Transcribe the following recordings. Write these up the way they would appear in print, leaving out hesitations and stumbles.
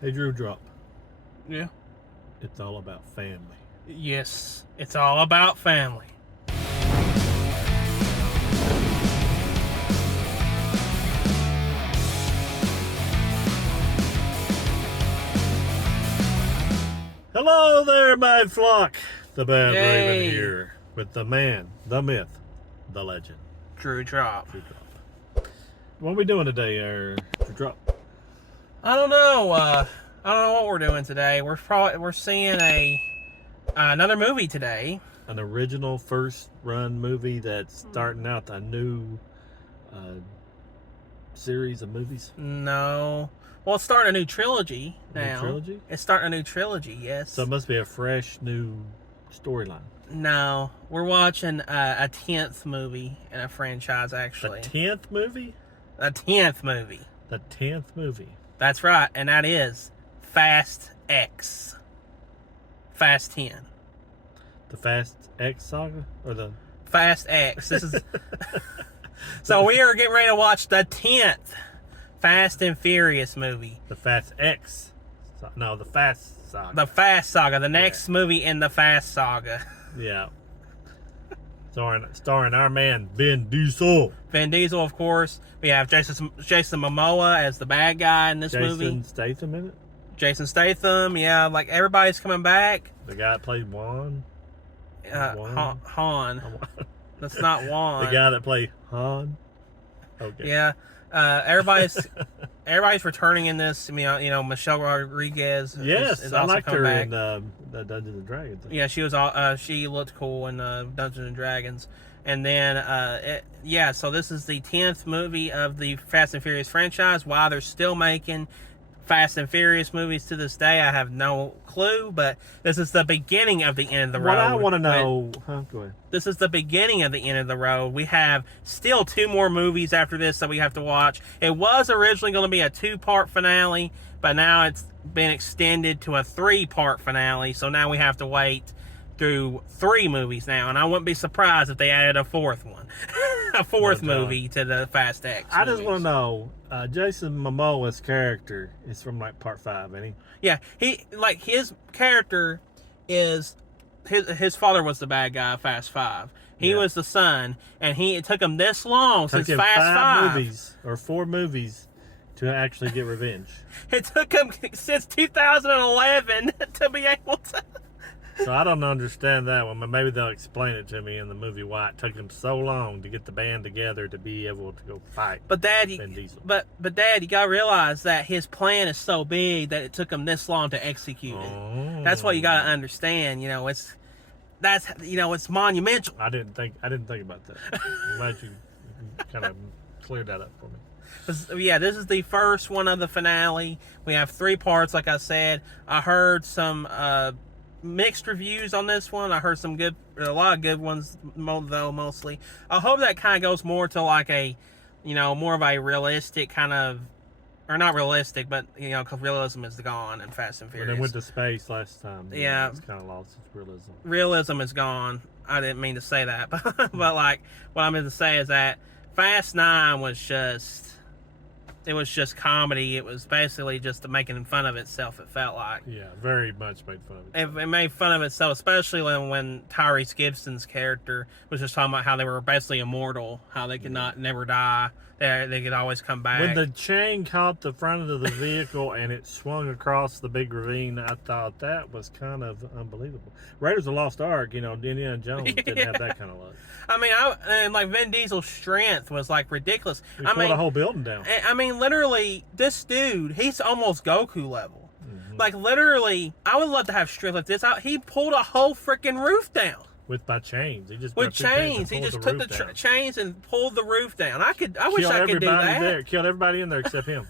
Hey, Drew, drop. Yeah. It's all about family. Yes, it's all about family. Hello there, my flock. The Badraven Yay. here with the man, the myth, the legend. Drew drop. Drew drop. What are we doing today, Drew drop? I don't know. I don't know what we're doing today. We're seeing another movie today. An original first run movie that's starting out a new series of movies. No. Well, it's starting a new trilogy now. New trilogy? It's starting a new trilogy, yes. So it must be a fresh new storyline. No, we're watching a 10th movie in a franchise, actually. The 10th movie? A 10th movie. The 10th movie. That's right, and that is Fast X. Fast 10. The Fast X saga? Or the... Fast X. This is... So we are getting ready to watch the 10th Fast and Furious movie. The Fast X. No, the Fast saga. The Fast Saga. The next movie in the Fast Saga. Yeah. Starring our man, Vin Diesel. Vin Diesel, of course. We have Jason Momoa as the bad guy in this movie. Jason Statham in it? Jason Statham, yeah. Like, everybody's coming back. The guy that played Juan? Han. That's not Juan. The guy that played Han? Okay. Yeah. Everybody's returning in this. I mean, you know, Michelle Rodriguez. Yes, is I also liked coming her back. in the Dungeons and Dragons. Yeah, she was all. She looked cool in Dungeons and Dragons. And then, so this is the 10th movie of the Fast and Furious franchise. Why they're still making Fast and Furious movies to this day, I have no clue. But this is the beginning of the end of the road. What I want to know... Go ahead. This is the beginning of the end of the road. We have still 2 more movies after this that we have to watch. It was originally going to be a 2-part finale, but now it's been extended to a 3-part finale. So now we have to wait through 3 movies now. And I wouldn't be surprised if they added a 4th one. A 4th movie to the Fast X I just movies. want to know, Jason Momoa's character is from like part 5, ain't he? Yeah, his character is... His father was the bad guy of Fast 5. He was the son, and it took him this long since Fast 5 movies or 4 movies to actually get revenge. It took him since 2011 to be able to. So I don't understand that one, but maybe they'll explain it to me in the movie why it took him so long to get the band together to be able to go fight. But Dad, Vin Diesel. but Dad, you gotta realize that his plan is so big that it took him this long to execute it. That's what you gotta understand. You know, it's monumental. I didn't think about that. I'm glad you kind of cleared that up for me. Yeah, this is the first one of the finale. We have 3 parts, like I said. I heard some mixed reviews on this one. I heard a lot of good ones, though, mostly. I hope that kind of goes more to like a, more of a realistic kind of, or not realistic, but, because realism is gone in Fast and Furious. When they went to space last time, yeah, it's kind of lost its realism. Realism is gone. I didn't mean to say that, but like, what I meant to say is that Fast 9 was just... It was just comedy. It was basically just making fun of itself, it felt like. Yeah, very much made fun of itself. It made fun of itself, especially when Tyrese Gibson's character was just talking about how they were basically immortal, how they could never die, they could always come back. When the chain caught the front of the vehicle and it swung across the big ravine, I thought that was kind of unbelievable. Raiders of the Lost Ark, Indiana Jones didn't have that kind of luck. I mean, and like Vin Diesel's strength was like ridiculous. He pulled a whole building down. I mean, literally, this dude, he's almost Goku level. Mm-hmm. Like, literally, I would love to have strength like this. He pulled a whole freaking roof down. By chains. He just took the chains and pulled the roof down. I wish I could do that. Killed everybody in there except him.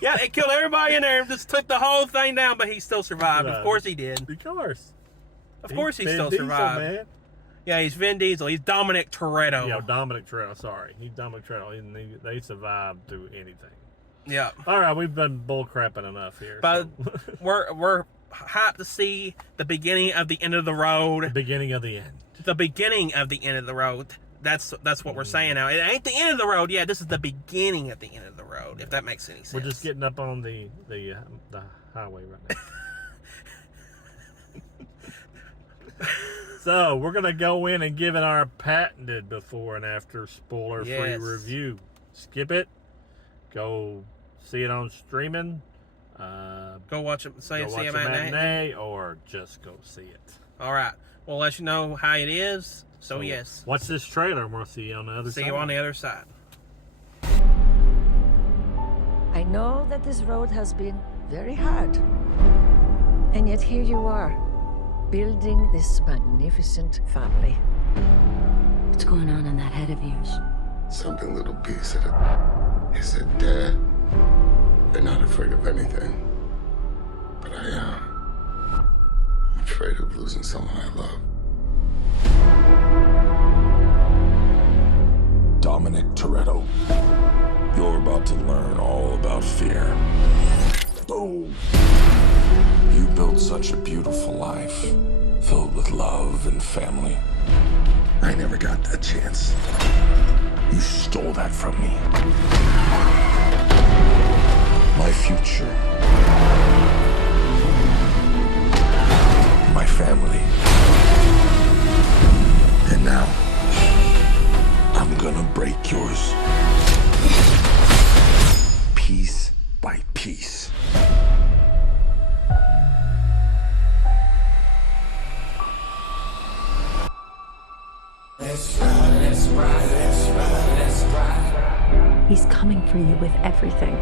Yeah, it killed everybody in there and just took the whole thing down, but he still survived. Of course he did. Of course. He still survived. Man. Yeah, he's Vin Diesel. He's Dominic Toretto. Yeah, Dominic Toretto. Sorry. He's Dominic Toretto. They survived through anything. Yeah. All right, we've been bullcrapping enough here. But so. we're hyped to see the beginning of the end of the road. The beginning of the end. The beginning of the end of the road. that's what we're saying now. It ain't the end of the road. Yeah, this is the beginning at the end of the road. If that makes any sense. We're just getting up on the highway right now. So we're gonna go in and give it our patented before and after spoiler-free review. Skip it. Go see it on streaming. Go watch it. See a matinee, or just go see it. All right. We'll let you know how it is. So yes. Watch this trailer, and we'll see you on the other side. See you on the other side. I know that this road has been very hard. And yet here you are, building this magnificent family. What's going on in that head of yours? Something little B said it. He said, Dad, you're not afraid of anything. But I am. I'm afraid of losing someone I love. Dominic Toretto, you're about to learn all about fear. Boom! You built such a beautiful life, filled with love and family. I never got that chance. You stole that from me. My future. My family. And now, I'm gonna break yours. Piece by piece. He's coming for you with everything.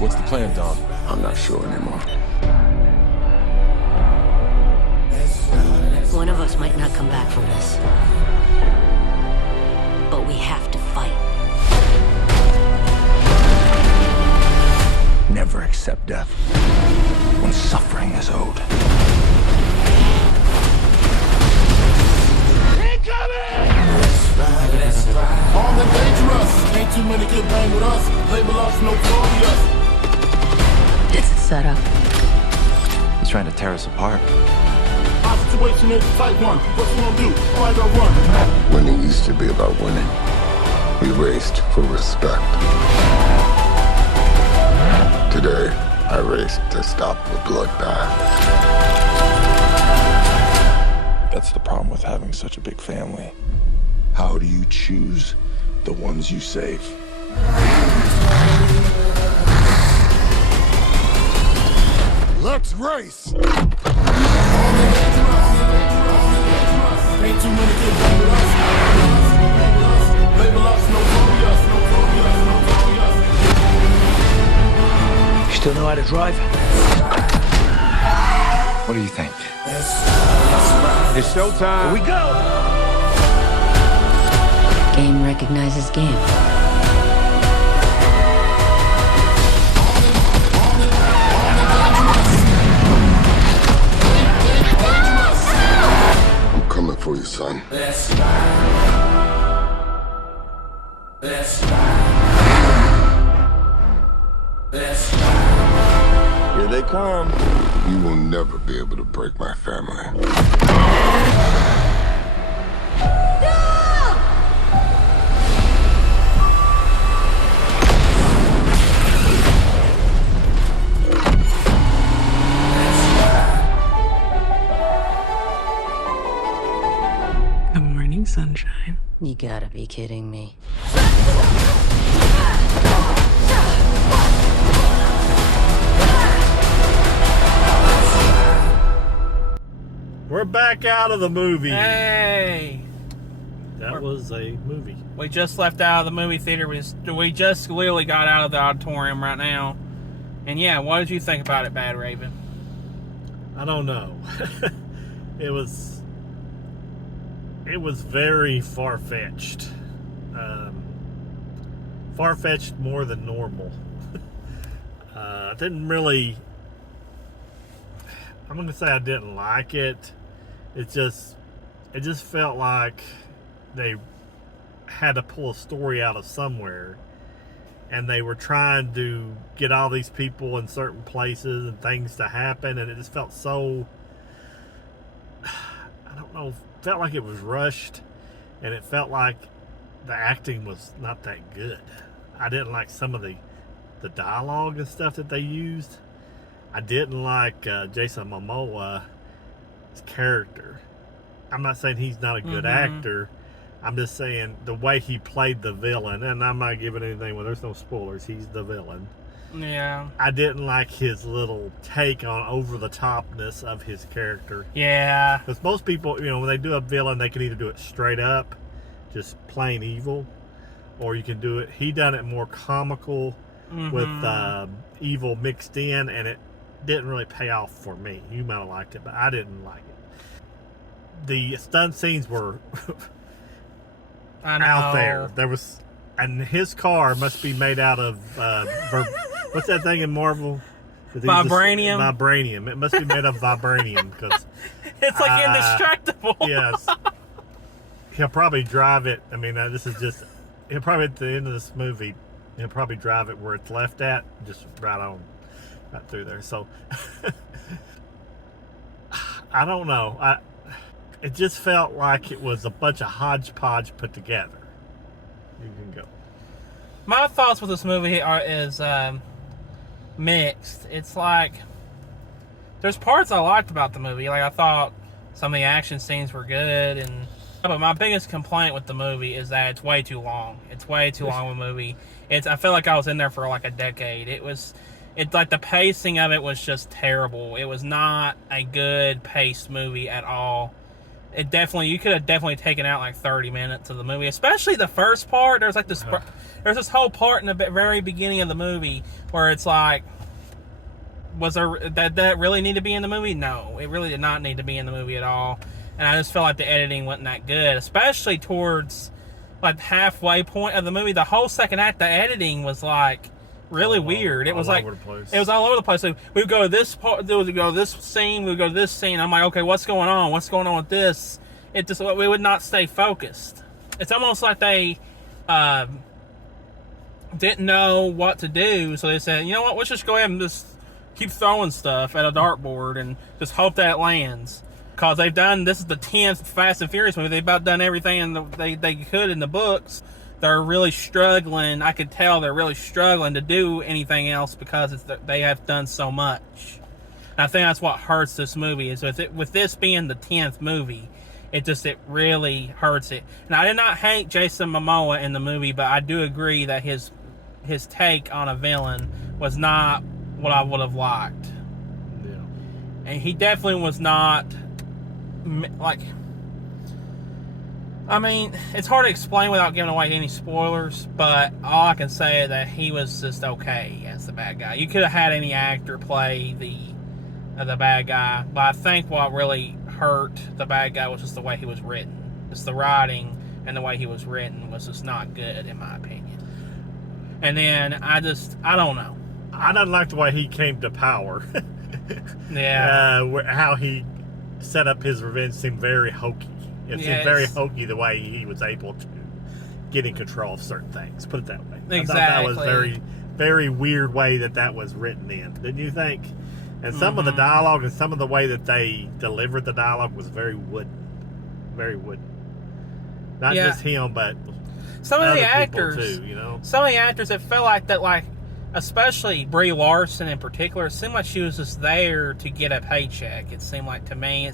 What's the plan, Dom? I'm not sure anymore. One of us might not come back from this. But we have to fight. Never accept death when suffering is owed. Armed and dangerous. Ain't too many can bang with us. Label us notorious. It's a setup. He's trying to tear us apart. Our situation is type 1. What you gonna do? Fight or run? Winning used to be about winning. We raced for respect. Today, I raced to stop the bloodbath. That's the problem with having such a big family. How do you choose the ones you save? Let's race. Ain't too many can bang with us. Label us notorious. You still know how to drive? What do you think? It's showtime. Here we go! Game recognizes game. I'm coming for you, son. Here they come. You will never be able to break my family. Good morning, sunshine. You gotta be kidding me. We're back out of the movie. Hey, That was a movie. we just left out of the movie theater. We just literally got out of the auditorium right now. And yeah, what did you think about it, Bad Raven? I don't know. It was very far-fetched. Far-fetched more than normal. I didn't really... I'm going to say I didn't like it. It just felt like they had to pull a story out of somewhere. And they were trying to get all these people in certain places and things to happen. And it just felt so... I don't know, felt like it was rushed, and it felt like the acting was not that good. I didn't like some of the dialogue and stuff that they used. I didn't like Jason Momoa's character. I'm not saying he's not a good actor. I'm just saying the way he played the villain, and I'm not giving anything, well, there's no spoilers, he's the villain. Yeah. I didn't like his little take on over-the-topness of his character. Yeah. Because most people, you know, when they do a villain, they can either do it straight up, just plain evil, or you can do it, he done it more comical with evil mixed in, and it didn't really pay off for me. You might have liked it, but I didn't like it. The stunt scenes were out there. There was, and his car must be made out of what's that thing in Marvel? Vibranium. Vibranium. It must be made of vibranium because it's like indestructible. Yes. He'll probably drive it. I mean, this is just. He'll probably at the end of this movie, he'll probably drive it where it's left at, just right through there. So I don't know. It just felt like it was a bunch of hodgepodge put together. You can go. My thoughts with this movie is mixed. It's like there's parts I liked about the movie. Like I thought some of the action scenes were good, but my biggest complaint with the movie is that it's way too long. It's way too long of a movie. I feel like I was in there for like a decade. It's like the pacing of it was just terrible. It was not a good paced movie at all. You could have definitely taken out like 30 minutes of the movie, especially the first part. There's like this, there's this whole part in the very beginning of the movie where it's like, was there that really need to be in the movie? No, it really did not need to be in the movie at all. And I just felt like the editing wasn't that good, especially towards like halfway point of the movie. The whole second act, the editing was like really weird. It was like it was all over the place. So we would go to this part, we would go to this scene, we would go to this scene. I'm like, okay, what's going on? What's going on with this? It just, we would not stay focused. It's almost like they didn't know what to do, so they said, you know what? Let's just go ahead and just keep throwing stuff at a dartboard and just hope that it lands. Because this is the 10th Fast and Furious movie. They've about done everything they could in the books. They're really struggling. I could tell they're really struggling to do anything else because they have done so much. And I think that's what hurts this movie, is with this being the 10th movie, it really hurts it. And I did not hate Jason Momoa in the movie, but I do agree that his take on a villain was not what I would have liked. Yeah. And he definitely was not like, I mean, it's hard to explain without giving away any spoilers, but all I can say is that he was just okay as the bad guy. You could have had any actor play the bad guy, but I think what really hurt the bad guy was just the way he was written. Just the writing and the way he was written was just not good, in my opinion. And then I don't know. I didn't like the way he came to power. Yeah. How he set up his revenge seemed very hokey. It seemed very hokey the way he was able to get in control of certain things. Put it that way. Exactly. I thought that was very, very weird way that was written in. Didn't you think? And some of the dialogue and some of the way that they delivered the dialogue was very wooden. Very wooden. Not just him, but some of the other people actors too, you know? Some of the actors, it felt like that, like, especially Brie Larson in particular, it seemed like she was just there to get a paycheck. It seemed like, to me,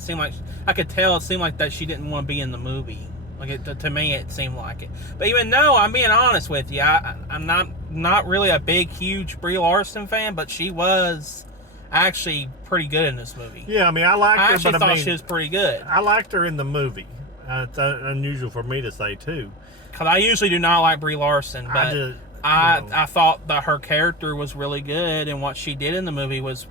I could tell it seemed like that she didn't want to be in the movie. Like, to me, it seemed like it. But even though, I'm being honest with you, I'm not really a big, huge Brie Larson fan, but she was actually pretty good in this movie. Yeah, I mean, I liked her, but I thought she was pretty good. I liked her in the movie. It's unusual for me to say, too. Because I usually do not like Brie Larson, but I thought that her character was really good, and what she did in the movie was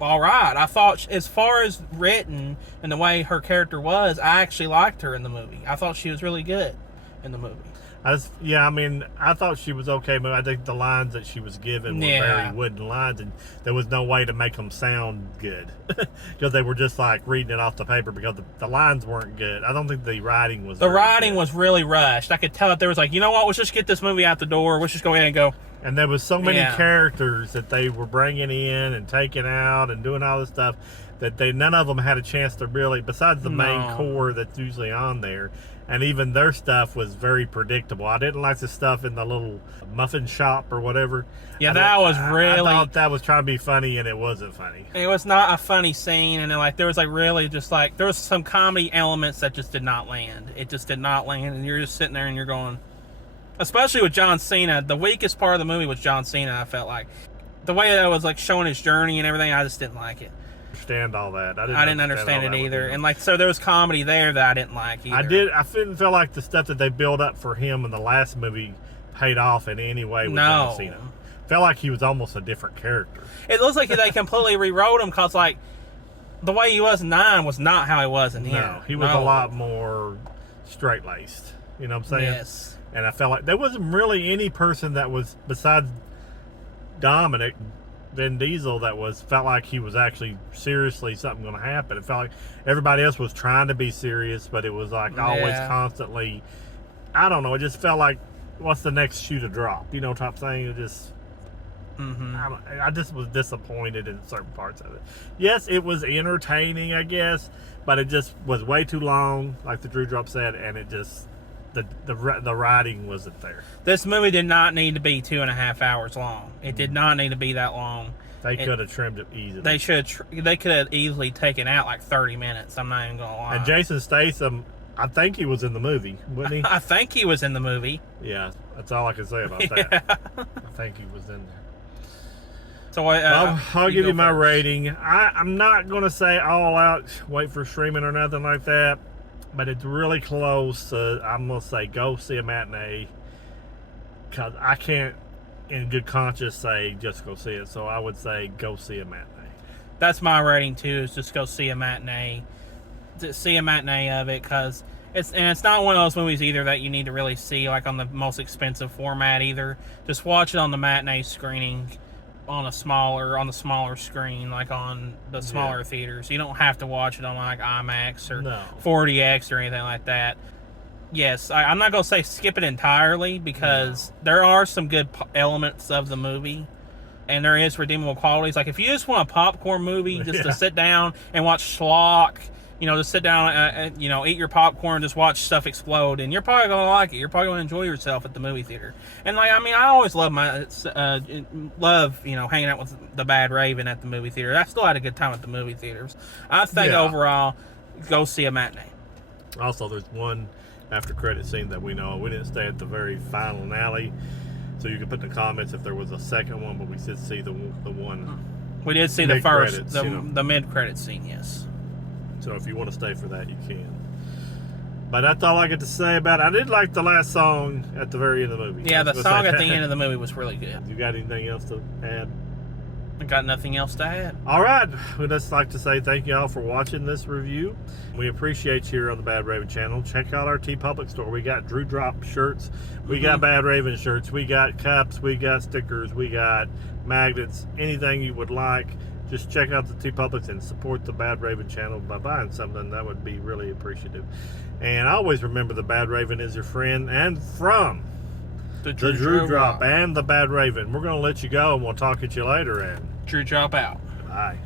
all right. I thought, as far as written and the way her character was, I actually liked her in the movie. I thought she was really good in the movie. I mean, I thought she was okay, but I think the lines that she was given were very wooden lines, and there was no way to make them sound good because they were just like reading it off the paper because the lines weren't good. I don't think the writing was. The writing was really rushed. I could tell that there was like, you know what? Let's just get this movie out the door. Let's just go ahead and go. And there was so many characters that they were bringing in and taking out and doing all this stuff that none of them had a chance to really, besides the main core that's usually on there. And even their stuff was very predictable. I didn't like the stuff in the little muffin shop or whatever. Yeah, that was really... I thought that was trying to be funny, and it wasn't funny. It was not a funny scene, and like there was like really just like... There was some comedy elements that just did not land. It just did not land, and you're just sitting there and you're going... Especially with John Cena. The weakest part of the movie was John Cena, I felt like. The way that it was like showing his journey and everything, I just didn't like it. Understand all that. I didn't understand it either. And like, so there was comedy there that I didn't like either. I didn't feel like the stuff that they built up for him in the last movie paid off in any way with John Cena. Felt like he was almost a different character. It looks like they completely rewrote him because like the way he was in 9 was not how he was in here. No, he was a lot more straight-laced. You know what I'm saying? Yes. And I felt like there wasn't really any person that was, besides Dominic, Vin Diesel, that felt like he was actually seriously something going to happen. It felt like everybody else was trying to be serious, but it was like always constantly, I don't know, it just felt like, what's the next shoe to drop? You know what I'm saying? It just, I just was disappointed in certain parts of it. Yes, it was entertaining, I guess, but it just was way too long, like the Drew Drop said, and it just, the writing wasn't there. This movie did not need to be 2.5 hours long. It did not need to be that long. They could have trimmed it easily. They could have easily taken out like 30 minutes. I'm not even gonna lie. And Jason Statham, I think he was in the movie, wasn't he? I think he was in the movie. Yeah, that's all I can say about that. I think he was in there. So I'll give you my rating. I'm not gonna say all out, wait for streaming or nothing like that. But it's really close. I'm going to say go see a matinee. Because I can't, in good conscience, say just go see it. So I would say go see a matinee. That's my rating, too, is just go see a matinee. See a matinee of it, because it's not one of those movies either that you need to really see like on the most expensive format either. Just watch it on the matinee screening on the smaller screen, like on the smaller theaters. You don't have to watch it on like IMAX or 40X or anything like that. Yes, I'm not going to say skip it entirely, because there are some good elements of the movie, and there is redeemable qualities. Like if you just want a popcorn movie just to sit down and watch schlock, just sit down and, eat your popcorn, just watch stuff explode, and you're probably going to like it. You're probably going to enjoy yourself at the movie theater. And I always love hanging out with the Bad Raven at the movie theater. I still had a good time at the movie theaters. I think overall, go see a matinee. Also, there's one after credit scene that we know. We didn't stay at the very final finale, so you can put in the comments if there was a second one, but we did see the one. We did see the first, the mid-credit scene, yes. So if you want to stay for that, you can. But that's all I get to say about it. I did like the last song at the very end of the movie. Yeah, the song at the end of the movie was really good. You got anything else to add? I got nothing else to add. All right. We'd just like to say thank you all for watching this review. We appreciate you here on the Bad Raven channel. Check out our TeePublic store. We got Drew Drop shirts. We got Bad Raven shirts. We got cups. We got stickers. We got magnets. Anything you would like. Just check out the TeePublic and support the Bad Raven channel by buying something. That would be really appreciative. And always remember the Bad Raven is your friend. And from the Drew Drop and the Bad Raven, we're going to let you go, and we'll talk at you later. And Drew Drop out. Bye.